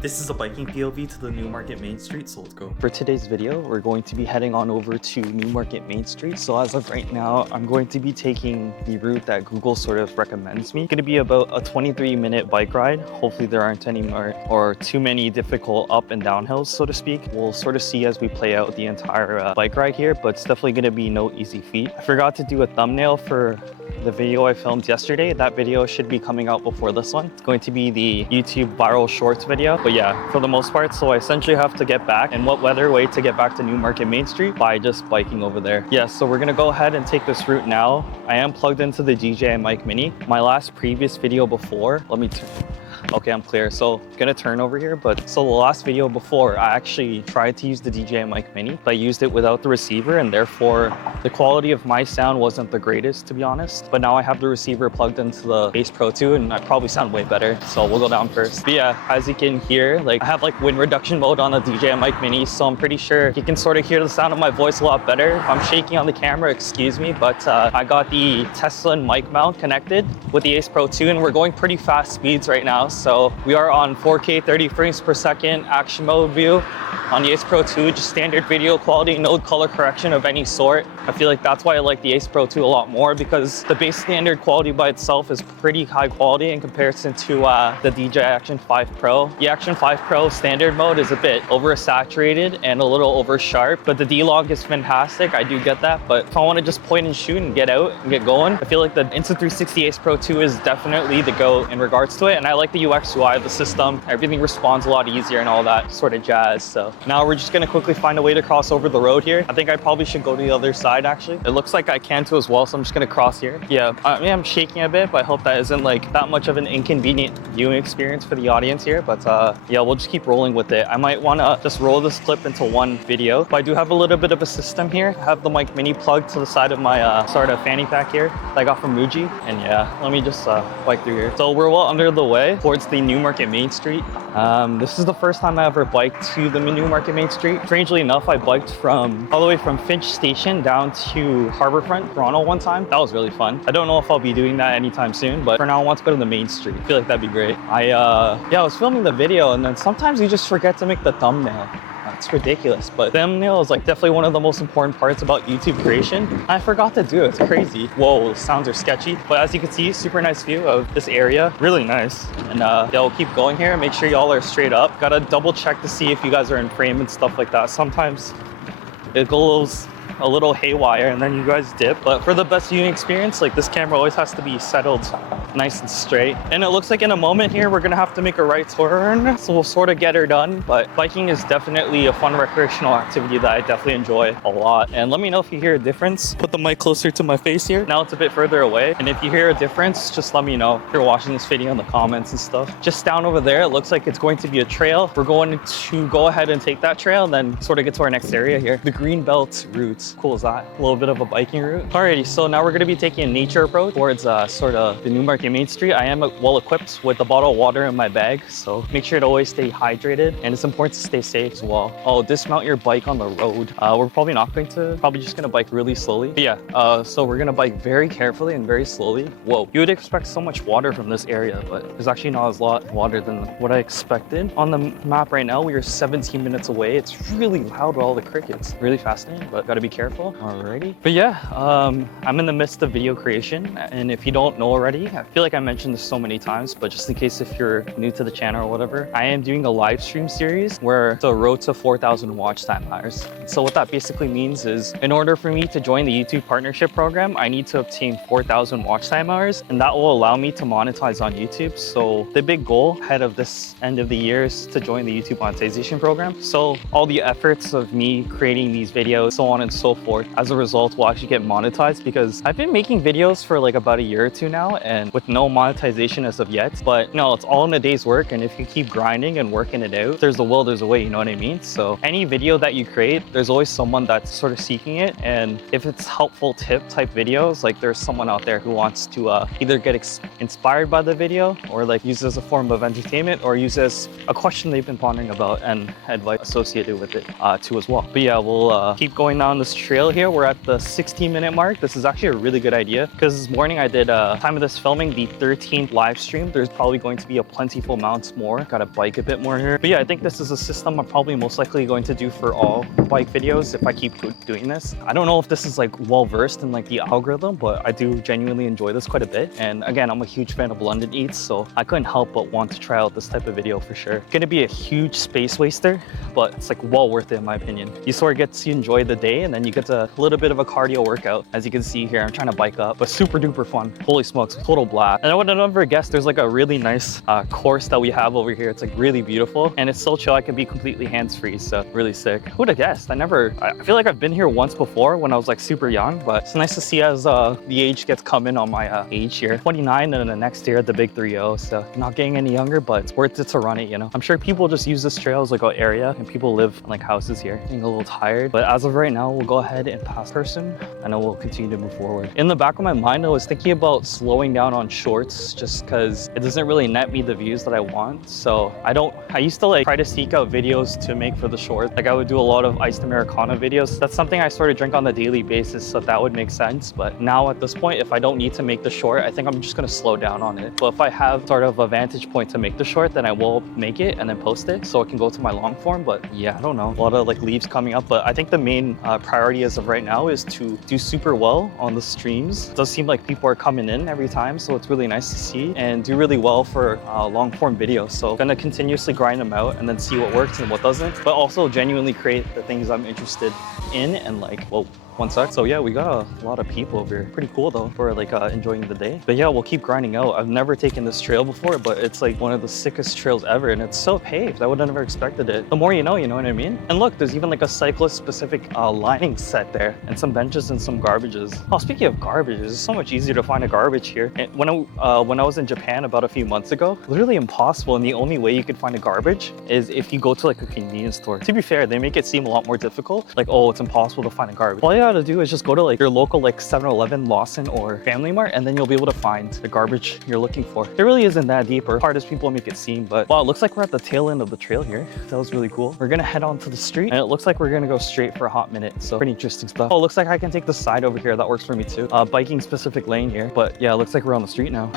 This is a biking POV to the Newmarket Main Street, so let's go. For today's video, we're going to be heading on over to Newmarket Main Street. So as of right now, I'm going to be taking the route that Google sort of recommends me. It's going to be about a 23-minute bike ride. Hopefully there aren't any more or too many difficult up and down hills, so to speak. We'll sort of see as we play out the entire bike ride here, but it's definitely going to be no easy feat. I forgot to do a thumbnail for the video I filmed yesterday. That video should be coming out before this one. It's going to be the YouTube viral shorts video. But yeah, for the most part, so I essentially have to get back. And what better way to get back to Newmarket Main Street? By just biking over there. Yeah, so we're gonna go ahead and take this route now. I am plugged into the DJI Mic Mini. My last previous video before, let me turn. Okay, I'm clear. So gonna turn over here, but so the last video before, I actually tried to use the DJI Mic Mini, but I used it without the receiver, and therefore the quality of my sound wasn't the greatest, to be honest. But now I have the receiver plugged into the Ace Pro 2, and I probably sound way better. So we'll go down first. But yeah, as you can hear, like I have like wind reduction mode on the DJI Mic Mini, so I'm pretty sure you can sort of hear the sound of my voice a lot better. If I'm shaking on the camera, excuse me, but I got the Tesla mic mount connected with the Ace Pro 2, and we're going pretty fast speeds right now. So we are on 4K 30 frames per second action mode view on the Ace Pro 2, just standard video quality, no color correction of any sort. I feel like that's why I like the Ace Pro 2 a lot more, because the base standard quality by itself is pretty high quality in comparison to the DJI Action 5 Pro. The Action 5 Pro standard mode is a bit oversaturated and a little over sharp, but the D-Log is fantastic. I do get that, but if I want to just point and shoot and get out and get going, I feel like the Insta360 Ace Pro 2 is definitely the go in regards to it. And I like the UX UI of the system. Everything responds a lot easier and all that sort of jazz. So now we're just gonna quickly find a way to cross over the road here. I think I probably should go to the other side actually. It looks like I can too as well, so I'm just gonna cross here. Yeah, I mean, I'm shaking a bit, but I hope that isn't like that much of an inconvenient viewing experience for the audience here. But yeah, we'll just keep rolling with it. I might wanna just roll this clip into one video, but I do have a little bit of a system here. I have the Mic Mini plugged to the side of my sort of fanny pack here that I got from Muji. And yeah, let me just bike through here. So we're well under the way towards the Newmarket Main Street. This is the first time I ever biked to the Newmarket Main Street. Strangely enough, I biked all the way from Finch Station down to Harbourfront, Toronto one time. That was really fun. I don't know if I'll be doing that anytime soon, but for now I want to go to the Main Street. I feel like that'd be great. I was filming the video, and then sometimes you just forget to make the thumbnail. It's ridiculous, but thumbnail is like definitely one of the most important parts about YouTube creation. I forgot to do it. It's crazy. Whoa, sounds are sketchy, but as you can see, super nice view of this area. Really nice. And yeah, we'll keep going here. Make sure y'all are straight up. Gotta double check to see if you guys are in frame and stuff like that. Sometimes it goes a little haywire and then you guys dip, but for the best viewing experience, like this camera always has to be settled nice and straight. And it looks like in a moment here we're gonna have to make a right turn, so we'll sort of get her done. But biking is definitely a fun recreational activity that I definitely enjoy a lot. And let me know if you hear a difference. Put the mic closer to my face here. Now it's a bit further away, and if you hear a difference, just let me know if you're watching this video in the comments and stuff. Just down over there, it looks like it's going to be a trail. We're going to go ahead and take that trail and then sort of get to our next area here, the Greenbelt route. Cool as that. A little bit of a biking route. Alrighty, so now we're going to be taking a nature approach towards sort of the Newmarket Main Street. I am well equipped with a bottle of water in my bag, so make sure to always stay hydrated, and it's important to stay safe as well. Oh, dismount your bike on the road. We're probably not going to, probably just going to bike really slowly. But yeah, so we're going to bike very carefully and very slowly. Whoa, you would expect so much water from this area, but there's actually not as lot water than what I expected. On the map right now, we are 17 minutes away. It's really loud with all the crickets. Really fascinating, but gotta be careful. Alrighty. But yeah, I'm in the midst of video creation, and if you don't know already, I feel like I mentioned this so many times, but just in case if you're new to the channel or whatever, I am doing a live stream series where it's a road to 4,000 watch time hours. So what that basically means is, in order for me to join the YouTube partnership program, I need to obtain 4,000 watch time hours, and that will allow me to monetize on YouTube. So the big goal ahead of this end of the year is to join the YouTube monetization program. So all the efforts of me creating these videos, so on and so forth, as a result will actually get monetized, because I've been making videos for like about a year or two now, and with no monetization as of yet. But no, it's all in a day's work, and if you keep grinding and working it out, there's a will, there's a way, you know what I mean? So any video that you create, there's always someone that's sort of seeking it, and if it's helpful tip type videos, like there's someone out there who wants to either get inspired by the video, or like use it as a form of entertainment, or use it as a question they've been pondering about and advice associated with it too as well. But yeah, we'll keep going down this this trail here. We're at the 16-minute mark. This is actually a really good idea because this morning I did time of this filming the 13th live stream. There's probably going to be a plentiful amounts more. Gotta bike a bit more here. But yeah, I think this is a system I'm probably most likely going to do for all bike videos if I keep doing this. I don't know if this is like well versed in like the algorithm, but I do genuinely enjoy this quite a bit. And again, I'm a huge fan of London Eats, so I couldn't help but want to try out this type of video for sure. Gonna be a huge space waster, but it's like well worth it in my opinion. You sort of get to enjoy the day and then you get to a little bit of a cardio workout. As you can see here, I'm trying to bike up, but super duper fun. Holy smokes, total blast. And I would have never guessed there's like a really nice course that we have over here. It's like really beautiful and it's so chill. I can be completely hands-free, so really sick. Who would have guessed? I feel like I've been here once before when I was like super young, but it's nice to see as the age gets coming on my age here. 29 and then the next year at the big 3-0, so not getting any younger, but it's worth it to run it, you know. I'm sure people just use this trail as like an area and people live in like houses here. Getting a little tired, but as of right now, we'll go ahead and pass person and then we'll continue to move forward. In the back of my mind, I was thinking about slowing down on shorts just because it doesn't really net me the views that I want. So I used to like try to seek out videos to make for the short. Like I would do a lot of iced Americano videos. That's something I sort of drink on a daily basis, so that would make sense. But now at this point, if I don't need to make the short, I think I'm just gonna slow down on it. But if I have sort of a vantage point to make the short, then I will make it and then post it so it can go to my long form. But yeah, I don't know. A lot of like leaves coming up, but I think the main priority as of right now is to do super well on the streams. It does seem like people are coming in every time, so it's really nice to see, and do really well for long form videos. So gonna continuously grind them out and then see what works and what doesn't, but also genuinely create the things I'm interested in and like, whoa. One sec. So yeah, we got a lot of people over here. Pretty cool though for like enjoying the day. But yeah, we'll keep grinding out. I've never taken this trail before, but it's like one of the sickest trails ever and it's so paved. I would have never expected it. The more you know what I mean? And look, there's even like a cyclist specific lining set there and some benches and some garbages. Oh, speaking of garbages, it's so much easier to find a garbage here. And when I was in Japan about a few months ago, literally impossible, and the only way you could find a garbage is if you go to like a convenience store. To be fair, they make it seem a lot more difficult. Like, oh, it's impossible to find a garbage. All you gotta do is just go to like your local like 7-Eleven, Lawson, or Family Mart, and then you'll be able to find the garbage you're looking for. It really isn't that deep or hard as people make it seem, but wow, it looks like we're at the tail end of the trail here. That was really cool. We're gonna head onto the street and it looks like we're gonna go straight for a hot minute. So pretty interesting stuff. Oh, it looks like I can take the side over here. That works for me too. Biking specific lane here, but yeah, it looks like we're on the street now.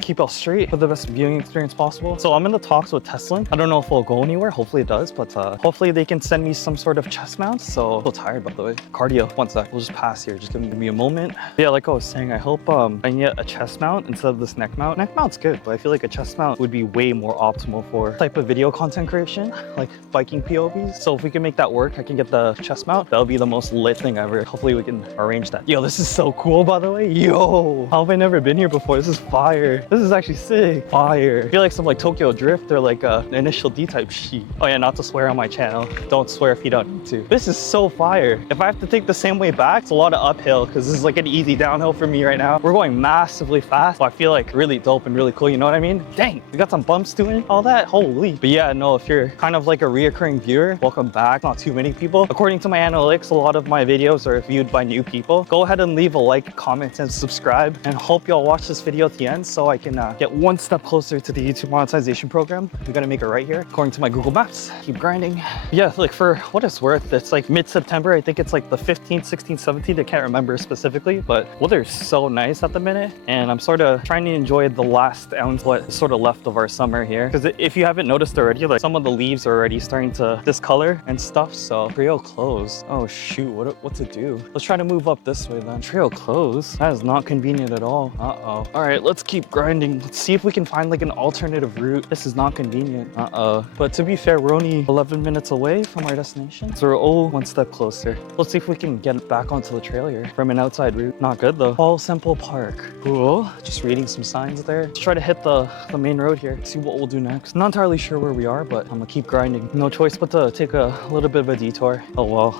Keep out straight for the best viewing experience possible. So I'm in the talks with Tesla. I don't know if it'll go anywhere. Hopefully it does, but hopefully they can send me some sort of chest mount. So I'm so tired, by the way. Cardio. One sec. We'll just pass here. Just give me a moment. Yeah, like I was saying, I hope I can get a chest mount instead of this neck mount. Neck mount's good, but I feel like a chest mount would be way more optimal for type of video content creation, like biking POVs. So if we can make that work, I can get the chest mount. That'll be the most lit thing ever. Hopefully we can arrange that. Yo, this is so cool, by the way. Yo, how have I never been here before? This is fire. This is actually sick. Fire. I feel like some like Tokyo Drift or like initial D type shit. Oh yeah, not to swear on my channel. Don't swear if you don't need to. This is so fire. If I have to take the same way back, it's a lot of uphill because this is like an easy downhill for me right now. We're going massively fast, but I feel like really dope and really cool, you know what I mean? Dang, we got some bumps doing all that, holy. But yeah, no, if you're kind of like a reoccurring viewer, welcome back. Not too many people. According to my analytics, a lot of my videos are viewed by new people. Go ahead and leave a like, comment, and subscribe, and hope y'all watch this video at the end so I can get one step closer to the YouTube monetization program. We gotta make it right here, according to my Google Maps. Keep grinding. Yeah, like for what it's worth, it's like mid-September. I think it's like the 15th, 16th, 17th. I can't remember specifically, but weather's so nice at the minute, and I'm sort of trying to enjoy the last ounce what's sort of left of our summer here. Because if you haven't noticed already, like some of the leaves are already starting to discolor and stuff. So trail closed. Oh shoot, what to do? Let's try to move up this way then. Trail closed. That is not convenient at all. Uh-oh. All right, let's keep grinding. Let's see if we can find like an alternative route. This is not convenient. But to be fair, we're only 11 minutes away from our destination, so we're all one step closer. Let's see if we can get back onto the trail here from an outside route. Not good though. Paul Semple Park. Cool. Just reading some signs there. Let's try to hit the main road here. See what we'll do next. Not entirely sure where we are, but I'm gonna keep grinding. No choice but to take a little bit of a detour. Oh well.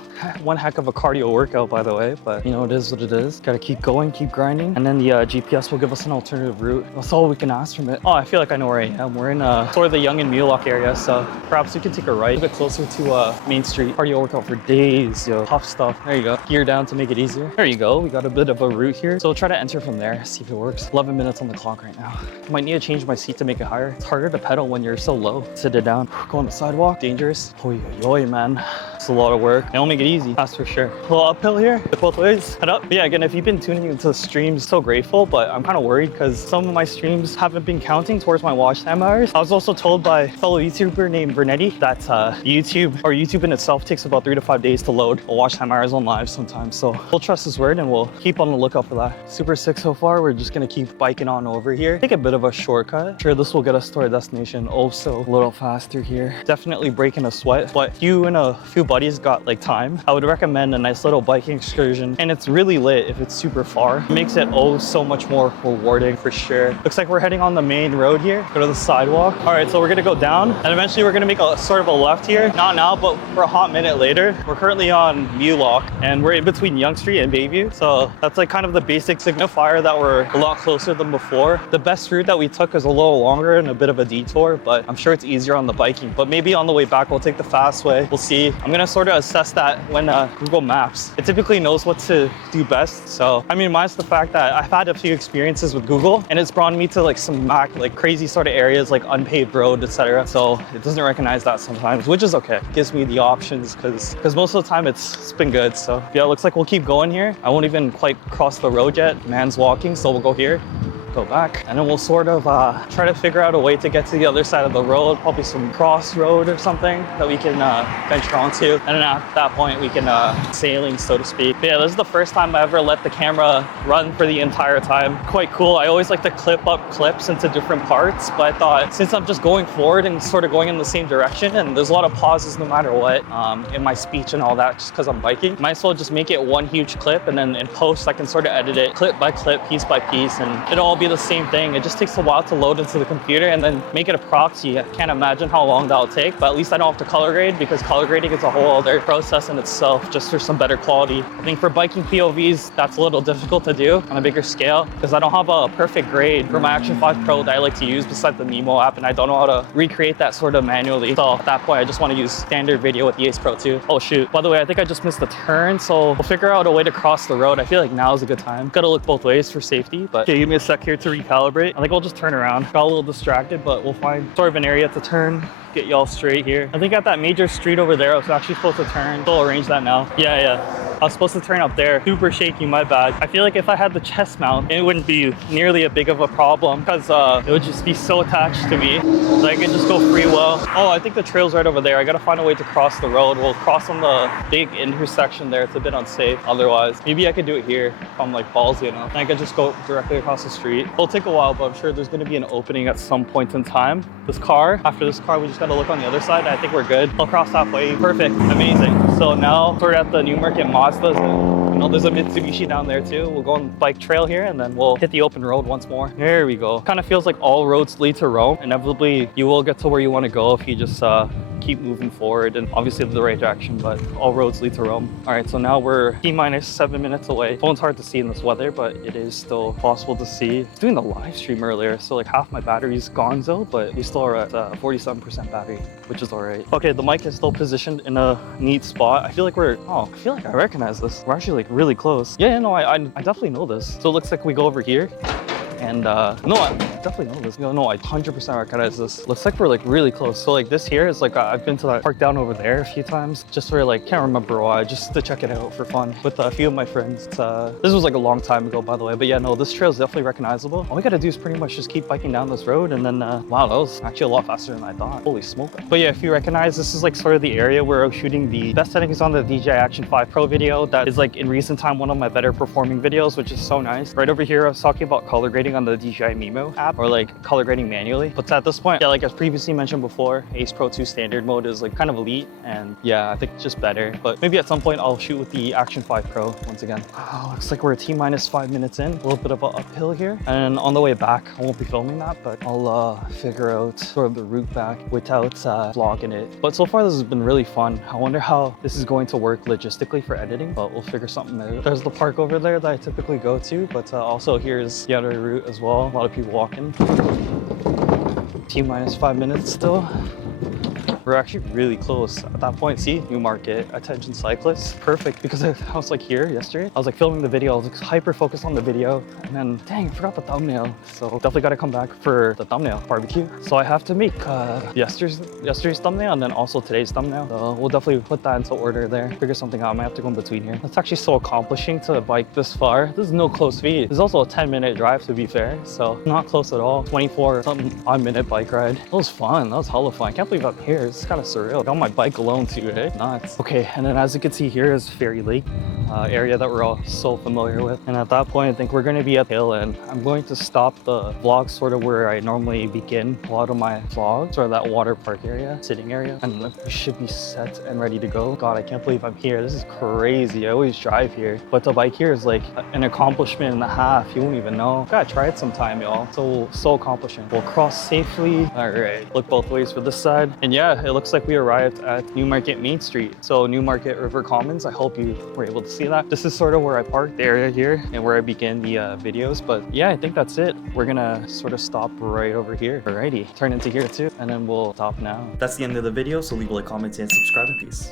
One heck of a cardio workout, by the way, but you know, it is what it is. Gotta keep going, keep grinding, and then the GPS will give us an alternative route. That's all we can ask from it. Oh, I feel like I know where I am. We're in sort of the Yonge and Mulock area, so perhaps we can take a right a bit closer to Main Street. Cardio workout for days, yo. Tough stuff. There you go. gear down to make it easier. There you go. We got a bit of a route here. So we'll try to enter from there, see if it works. 11 minutes on the clock right now. Might need to change my seat to make it higher. It's harder to pedal when you're so low. Sit it down. Go on the sidewalk. Dangerous. Oi, oi, man. It's a lot of work. They don't make it easy, that's for sure. A little uphill here, both ways, head up. But yeah, again, if you've been tuning into the streams, so grateful, but I'm kind of worried because some of my streams haven't been counting towards my watch time hours. I was also told by a fellow YouTuber named Vernetti that YouTube in itself takes about 3 to 5 days to load a watch time hours on live sometimes. So we'll trust his word and we'll keep on the lookout for that. Super sick so far. We're just gonna keep biking on over here. Take a bit of a shortcut. Sure, this will get us to our destination also a little faster here. Definitely breaking a sweat, but if you and a few buddies got like time, I would recommend a nice little biking excursion. And it's really lit if it's super far. It makes it oh so much more rewarding for sure. Looks like we're heading on the main road here. Go to the sidewalk. All right, so we're gonna go down and eventually we're gonna make a sort of a left here. Not now, but for a hot minute later. We're currently on Mulock and we're in between Yonge Street and Bayview. So that's like kind of the basic signifier that we're a lot closer than before. The best route that we took is a little longer and a bit of a detour, but I'm sure it's easier on the biking. But maybe on the way back, we'll take the fast way. We'll see. I'm gonna sort of assess that when Google Maps. It typically knows what to do best. So, I mean, minus the fact that I've had a few experiences with Google and it's brought me to like some like crazy sort of areas like unpaved road, etc. So it doesn't recognize that sometimes, which is okay. It gives me the options because most of the time it's been good. So yeah, it looks like we'll keep going here. I won't even quite cross the road yet. Man's walking, so we'll go here. Go back and then we'll sort of try to figure out a way to get to the other side of the road, probably some crossroad or something that we can venture onto, and then at that point we can sailing, so to speak. But yeah, this is the first time I ever let the camera run for the entire time. Quite cool. I always like to clip up clips into different parts, but I thought since I'm just going forward and sort of going in the same direction and there's a lot of pauses no matter what in my speech and all that just because I'm biking, might as well just make it one huge clip and then in post I can sort of edit it clip by clip, piece by piece, and it'll all be the same thing. It just takes a while to load into the computer and then make it a proxy. I can't imagine how long that'll take, but at least I don't have to color grade because color grading is a whole other process in itself just for some better quality. I think for biking POVs, that's a little difficult to do on a bigger scale because I don't have a perfect grade for my Action 5 Pro that I like to use besides the Nemo app, and I don't know how to recreate that sort of manually. So at that point, I just want to use standard video with the Ace Pro 2. Oh shoot. By the way, I think I just missed the turn, so we'll figure out a way to cross the road. I feel like now is a good time. Gotta look both ways for safety, but okay, give me a sec here to recalibrate. I think I'll just turn around. Got a little distracted, but we'll find sort of an area to turn. Get y'all straight here. I think at that major street over there, I was actually supposed to turn. So I'll arrange that now. Yeah. I was supposed to turn up there. Super shaky, my bad. I feel like if I had the chest mount, it wouldn't be nearly a big of a problem because it would just be so attached to me. So I can just go free well. Oh, I think the trail's right over there. I gotta find a way to cross the road. We'll cross on the big intersection there. It's a bit unsafe otherwise. Maybe I could do it here if I'm like ballsy enough. And I could just go directly across the street. It'll take a while, but I'm sure there's gonna be an opening at some point in time. After this car, we just gotta look on the other side. I think we're good. I'll cross halfway. Perfect. Amazing. So now we're at the Newmarket Mazdas. You know, there's a Mitsubishi down there too. We'll go on the bike trail here and then we'll hit the open road once more. There we go. Kind of feels like all roads lead to Rome. Inevitably, you will get to where you want to go if you just keep moving forward and obviously the right direction, but all roads lead to Rome. All right, so now we're T-minus 7 minutes away. Phone's hard to see in this weather, but it is still possible to see. I was doing the live stream earlier, so like half my battery's gone though, but we still are at 47% battery, which is all right. Okay, the mic is still positioned in a neat spot. I feel like I recognize this. We're actually like really close. Yeah, no, I definitely know this. So it looks like we go over here. And no, I definitely know this. No, I 100% recognize this. Looks like we're like really close. So like this here is like, I've been to that park down over there a few times, just sort of like, can't remember why, just to check it out for fun with a few of my friends. This was like a long time ago, by the way, but yeah, no, this trail is definitely recognizable. All we gotta do is pretty much just keep biking down this road and then, wow, that was actually a lot faster than I thought. Holy smoke. But yeah, if you recognize, this is like sort of the area where I was shooting the best settings on the DJI Action 5 Pro video. That is like in recent time, one of my better performing videos, which is so nice. Right over here, I was talking about color grading on the DJI Mimo app, or like color grading manually. But at this point, yeah, like as previously mentioned before, Ace Pro 2 standard mode is like kind of elite, and yeah, I think it's just better. But maybe at some point I'll shoot with the Action 5 Pro once again. Oh, looks like we're T-minus 5 minutes in. A little bit of an uphill here. And on the way back, I won't be filming that, but I'll figure out sort of the route back without vlogging it. But so far this has been really fun. I wonder how this is going to work logistically for editing, but we'll figure something out. There's the park over there that I typically go to, but also here's the other route as well. A lot of people walking. T-minus 5 minutes still. We're actually really close at that point. See, Newmarket, attention cyclists, perfect, because I was like here yesterday. I was like filming the video. I was like hyper focused on the video, and then dang, I forgot the thumbnail. So definitely got to come back for the thumbnail barbecue. So I have to make yesterday's thumbnail and then also today's thumbnail. So we'll definitely put that into order there. Figure something out. I might have to go in between here. It's actually so accomplishing to bike this far. This is no close feed. There's also a 10-minute drive to be fair, so not close at all. 24 something odd minute bike ride. That was fun. That was hella fun. I can't believe I'm here. It's kind of surreal. Got my bike alone too, right? Nuts. Okay, and then as you can see here is Fairy Lake, area that we're all so familiar with. And at that point, I think we're going to be at the hill, and I'm going to stop the vlog sort of where I normally begin a lot of my vlogs, or that water park area, sitting area, and we should be set and ready to go. God, I can't believe I'm here. This is crazy. I always drive here, but the bike here is like an accomplishment and a half. You won't even know. Gotta try it sometime, y'all. So accomplishing. We'll cross safely. All right, look both ways for this side. And yeah, it looks like we arrived at Newmarket Main Street. So Newmarket River Commons. I hope you were able to see that. This is sort of where I parked, the area here, and where I begin the videos. But yeah, I think that's it. We're gonna sort of stop right over here. Alrighty, turn into here too, and then we'll stop now. That's the end of the video, so leave a like, comment, and subscribe, and peace.